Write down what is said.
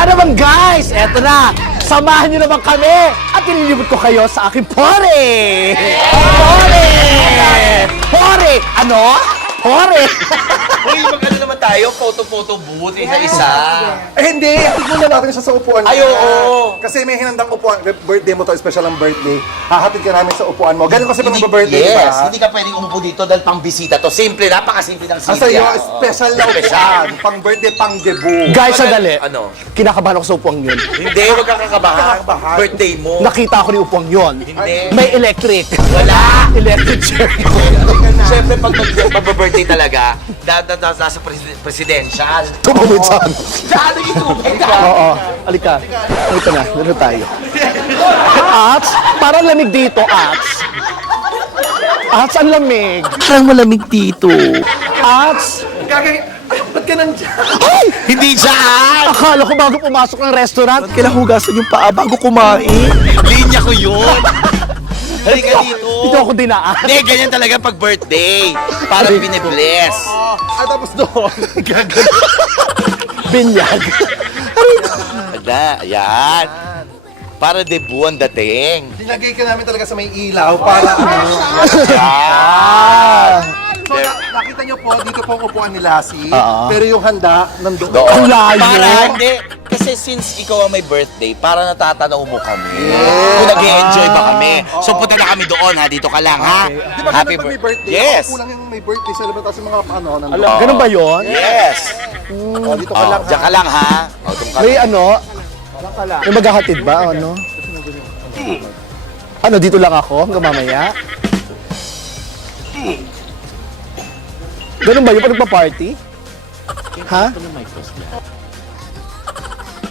Nga naman guys, eto na. Samahan niyo naman kami at inilibot ko kayo sa aking pore! Pore! Pore! Ano? Pore! Uy, mag-ano naman tayo? Photo-photo booth, isa-isa. Eh hindi, tignan na natin siya sa upuan Ay, niya. oo. Kasi may hinandang upuan, birthday mo to, special ang birthday. Hahatid ka namin sa upuan mo. Ganun kasi pag birthday, di Yes, ba? hindi ka pwedeng umupo dito dahil pang bisita to. Simple, napakasimple ng Ang silya. sa'yo, special na upuan. Pang birthday, pang debut. Guys, sandali. Ano? Kinakabahan ako sa upuang yun. Hindi, huwag kang kakabahan. Kakabahan. Birthday mo. Nakita ko ni upuang yun. Hindi. May electric. Wala. Electric chair. Siyempre, pag mag-birthday talaga, nasa presidential. Tumawid saan? Diyan, nagitubig ka. Oo. Alika. Alika na. Lalo tayo. Ats, parang lamig dito, Ats. Ats, ang lamig. Parang malamig dito. Ats. Ba't ka nandiyan? Ay! Hindi dyan! Akala ko bago pumasok ng restaurant. Kailangan hugasan yung paa bago kumain. Linya ko yun. Halika dito. Dito ako dinaan. Hindi, ganyan talaga pag birthday. Para binibless. Ah, tapos doon. Binyag. Ada, ayan. Para debut ang dating. Dinagay ka namin talaga sa may ilaw para ano. Ah! So, nakita niyo po, dito po ang upuan ni Lassie. Pero yung handa, nandoon. Ang layo. Para hindi. Kasi since ikaw ang may birthday, para natatanaw mo kami. Kung nag-enjoy ba kami. So punta na kami doon ha. Dito ka lang ha. Di ba Happy ganun pag may birthday? Yes. Ako lang yung may birthday celebrate sa mga ano, nandoon. Ganun ba yun? Yes. Oh, dito ka lang. Diyan ka lang ha. O, doon ka. May ano? May maghahatid ba? Ano? Ano, dito lang ako hanggang mamaya? Ganun ba yun? Pag nagpa-party? Ha?